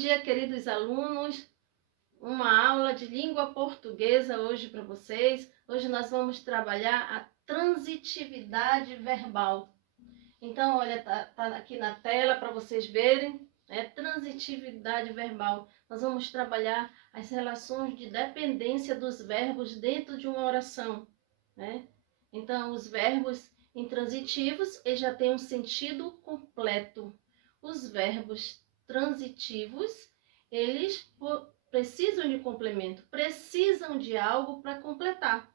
dia, queridos alunos. Uma aula de língua portuguesa hoje para vocês. Hoje nós vamos trabalhar a transitividade verbal. Então, olha, tá aqui na tela para vocês verem, transitividade verbal. Nós vamos trabalhar as relações de dependência dos verbos dentro de uma oração, né? Então, os verbos intransitivos, eles já têm um sentido completo. Os verbos transitivos, eles precisam de complemento, precisam de algo para completar,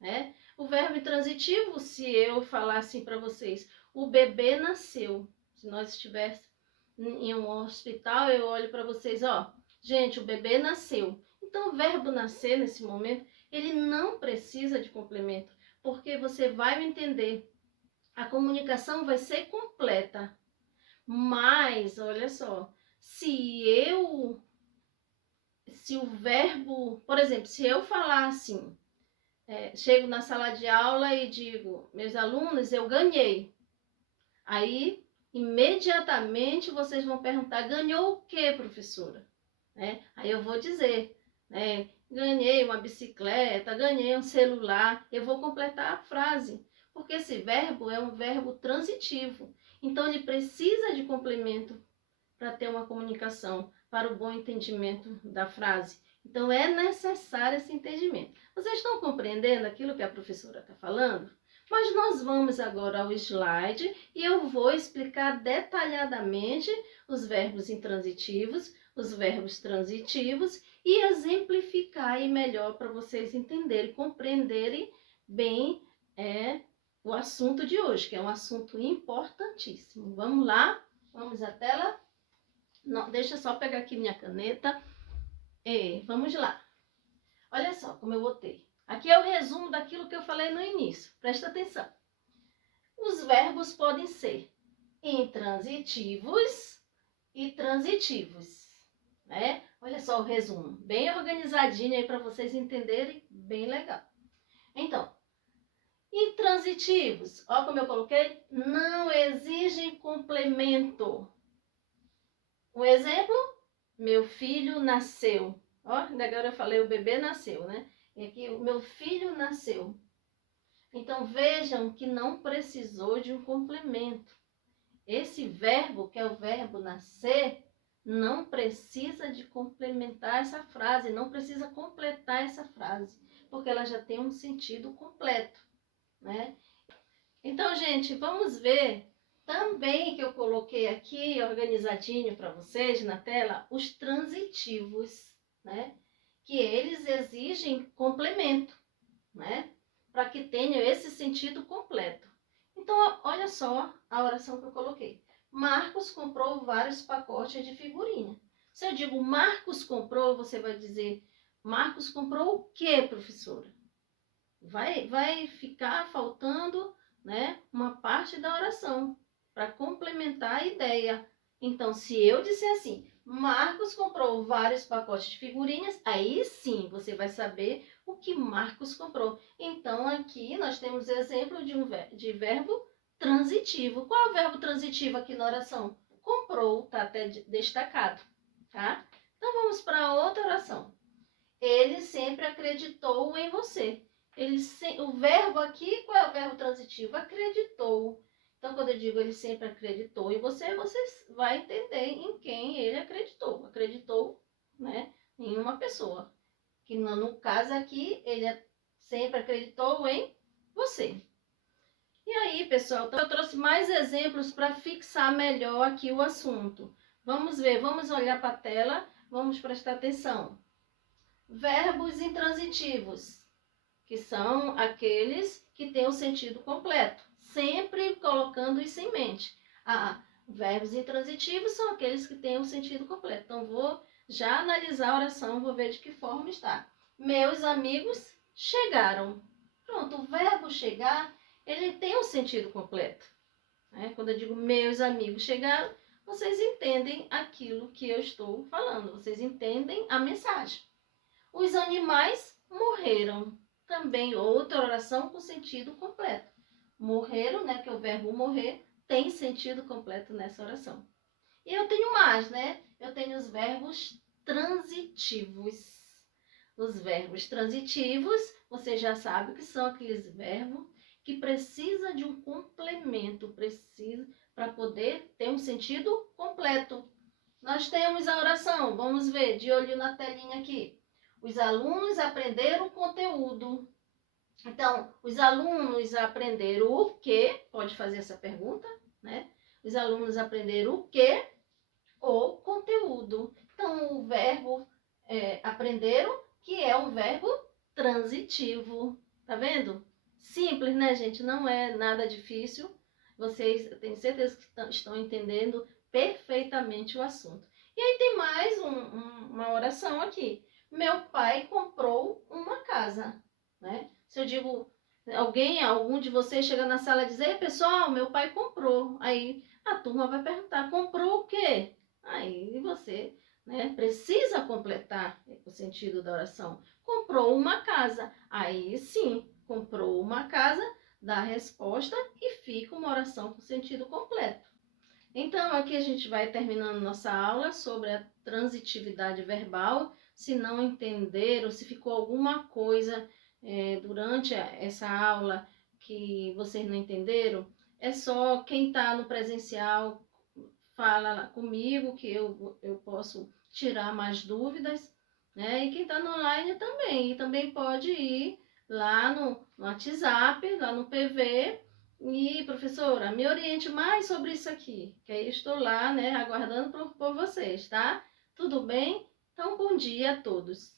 né? O verbo intransitivo, se eu falar assim para vocês, o bebê nasceu. Se nós estivéssemos em um hospital, eu olho para vocês, ó, gente, o bebê nasceu. Então, o verbo nascer, nesse momento, ele não precisa de complemento, porque você vai me entender. A comunicação vai ser completa. Mas, olha só, se o verbo, por exemplo, se eu falar assim, chego na sala de aula e digo, meus alunos, eu ganhei. Aí, imediatamente, vocês vão perguntar, ganhou o quê, professora? Aí eu vou dizer, ganhei uma bicicleta, ganhei um celular. Eu vou completar a frase, porque esse verbo é um verbo transitivo. Então, ele precisa de complemento para ter uma comunicação, para o bom entendimento da frase. Então, é necessário esse entendimento. Vocês estão compreendendo aquilo que a professora está falando? Mas nós vamos agora ao slide e eu vou explicar detalhadamente os verbos intransitivos, os verbos transitivos e exemplificar aí melhor para vocês entenderem, compreenderem bem o assunto de hoje, que é um assunto importantíssimo. Vamos lá? Vamos à tela? Não, deixa eu só pegar aqui minha caneta. Vamos lá. Olha só como eu botei. Aqui é o resumo daquilo que eu falei no início. Presta atenção. Os verbos podem ser intransitivos e transitivos, né? Olha só o resumo. Bem organizadinho aí para vocês entenderem. Bem legal. Então, intransitivos, ó como eu coloquei, não exigem complemento. Um exemplo, meu filho nasceu. Ó, agora eu falei o bebê nasceu, né? E aqui o meu filho nasceu. Então vejam que não precisou de um complemento. Esse verbo, que é o verbo nascer, não precisa de complementar essa frase, não precisa completar essa frase, porque ela já tem um sentido completo, né? Então, gente, vamos ver também que eu coloquei aqui organizadinho para vocês na tela os transitivos, né? Que eles exigem complemento, né? Para que tenham esse sentido completo. Então, olha só a oração que eu coloquei. Marcos comprou vários pacotes de figurinha. Se eu digo Marcos comprou, você vai dizer Marcos comprou o quê, professora? Vai ficar faltando, né, uma parte da oração para complementar a ideia. Então, se eu disser assim, Marcos comprou vários pacotes de figurinhas, aí sim você vai saber o que Marcos comprou. Então, aqui nós temos exemplo de verbo transitivo. Qual é o verbo transitivo aqui na oração? Comprou, está até destacado, tá? Então, vamos para outra oração. Ele sempre acreditou em você. O verbo aqui, qual é o verbo transitivo? Acreditou. Então, quando eu digo ele sempre acreditou em você, você vai entender em quem ele acreditou. Acreditou, né, em uma pessoa. Que no caso aqui, ele sempre acreditou em você. E aí, pessoal, então eu trouxe mais exemplos para fixar melhor aqui o assunto. Vamos ver, vamos olhar para a tela, vamos prestar atenção. Verbos intransitivos, que são aqueles que têm o sentido completo, sempre colocando isso em mente. Verbos intransitivos são aqueles que têm o sentido completo. Então, vou já analisar a oração, vou ver de que forma está. Meus amigos chegaram. Pronto, o verbo chegar, ele tem um sentido completo. Quando eu digo meus amigos chegaram, vocês entendem aquilo que eu estou falando, vocês entendem a mensagem. Os animais morreram. Também outra oração com sentido completo. Morreram, que é o verbo morrer, tem sentido completo nessa oração. E eu tenho mais, eu tenho os verbos transitivos. Os verbos transitivos, você já sabe que são aqueles verbos que precisam de um complemento, precisa para poder ter um sentido completo. Nós temos a oração, vamos ver, de olho na telinha aqui. Os alunos aprenderam o conteúdo. Então, os alunos aprenderam o quê? Pode fazer essa pergunta, né? Os alunos aprenderam o quê? O conteúdo. Então, o verbo aprenderam, que é um verbo transitivo. Tá vendo? Simples, né, gente? Não é nada difícil. Vocês, eu tenho certeza que estão entendendo perfeitamente o assunto. E aí tem mais uma oração aqui. Meu pai comprou uma casa, né? Se eu digo, algum de vocês chega na sala e diz, ei, pessoal, meu pai comprou. Aí a turma vai perguntar, comprou o quê? Aí você, né, precisa completar o sentido da oração. Comprou uma casa. Aí sim, comprou uma casa, dá a resposta e fica uma oração com sentido completo. Então, aqui a gente vai terminando nossa aula sobre a transitividade verbal. Se não entenderam, se ficou alguma coisa durante essa aula que vocês não entenderam, é só quem está no presencial fala lá comigo que eu posso tirar mais dúvidas, né? E quem está no online também. E também pode ir lá no WhatsApp, lá no PV, e, professora, me oriente mais sobre isso aqui, que aí estou lá, né, aguardando por vocês, tá? Tudo bem? Então, bom dia a todos.